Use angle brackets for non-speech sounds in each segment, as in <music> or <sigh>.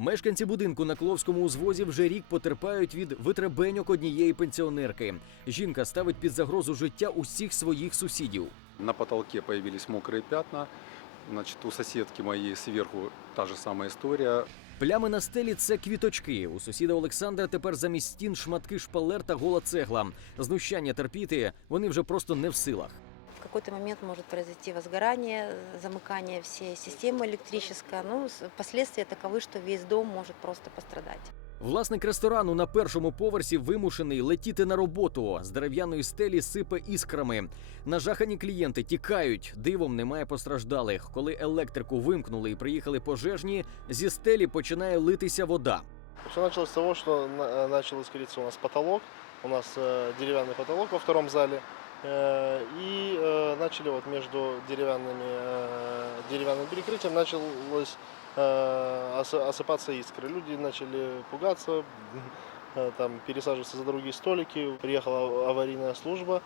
Мешканці будинку на Кловському узвозі вже рік потерпають від витребеньок однієї пенсіонерки. Жінка ставить під загрозу життя усіх своїх сусідів. На потолке появились мокрые пятна. Значит, у соседки моей сверху та же самая история. Плями на стелі це квіточки. У сусіда Олександра тепер замість стін шматки шпалер та гола цегла. Знущання терпіти вони вже просто не в силах В какой-то момент может произойти возгорание, замыкание всей системы электрической. Ну, с- последствия таковы, что весь дом может просто пострадать. Власник ресторану на першому поверсі вимушений летіти на роботу. З дерев'яної стелі сипе іскрами. Нажахані клієнти тікають. Дивом немає постраждалих. Коли електрику вимкнули і приїхали пожежні, зі стелі починає литися вода. Все началось с того, что на- э, начал искриться у нас потолок. У нас э, деревянный потолок во втором зале. Э, И э, начали вот между деревянными, э, деревянным перекрытием началось э, ос- осыпаться искры. Люди начали пугаться, <laughs> э, там, пересаживаться за другие столики. Приехала аварийная служба,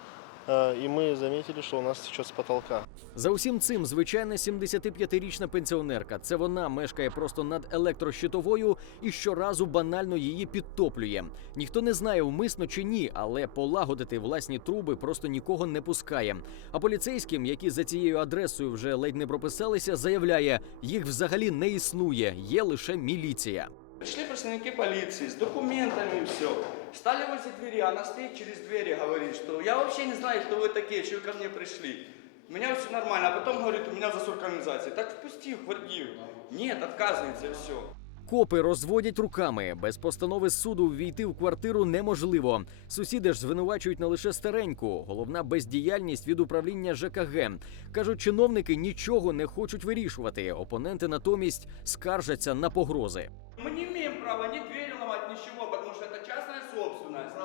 э, и мы заметили, что у нас течет с потолка. За усім цим звичайна 75-річна пенсіонерка. Це вона мешкає просто над електрощитовою і щоразу банально її підтоплює. Ніхто не знає, вмисно чи ні, але полагодити власні труби просто нікого не пускає. А поліцейським, які за цією адресою вже ледь не прописалися, заявляє, їх взагалі не існує, є лише міліція. Пришли представники полиции с документами и все. Стали возле двери, она стоит через двери, говорит, что я вообще не знаю, кто вы такие, что вы ко мне пришли. У меня все нормально, а потом говорит, у меня засор канализации. Так впусти в квартиру. Нет, отказывается и все. Копи розводять руками. Без постанови суду ввійти в квартиру неможливо. Сусіди ж звинувачують не лише стареньку, головна бездіяльність від управління ЖКГ. кажуть, чиновники нічого не хочуть вирішувати. Опоненти натомість скаржаться на погрози. Мы не имеем права ни двери ломать, ничего, потому что это частная собственность.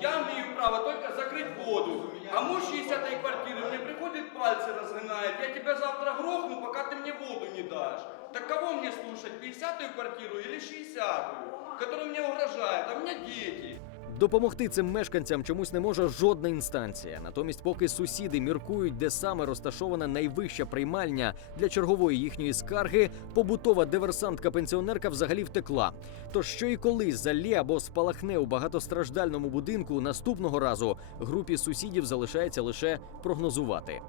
Я имею право только закрыть воду. А муж 60-й квартиры мне приходит, пальцы разгинает. Я тебя завтра грохну, пока ты мне воду не дашь. Так кого мне слушать, 50-ю квартиру или 60-ю, которая мне угрожает? А у меня дети. Допомогти цим мешканцям чомусь не може жодна інстанція. Натомість, поки сусіди міркують, де саме розташована найвища приймальня для чергової їхньої скарги, побутова диверсантка-пенсіонерка взагалі втекла. Тож що і коли залє або спалахне у багатостраждальному будинку наступного разу, групі сусідів залишається лише прогнозувати.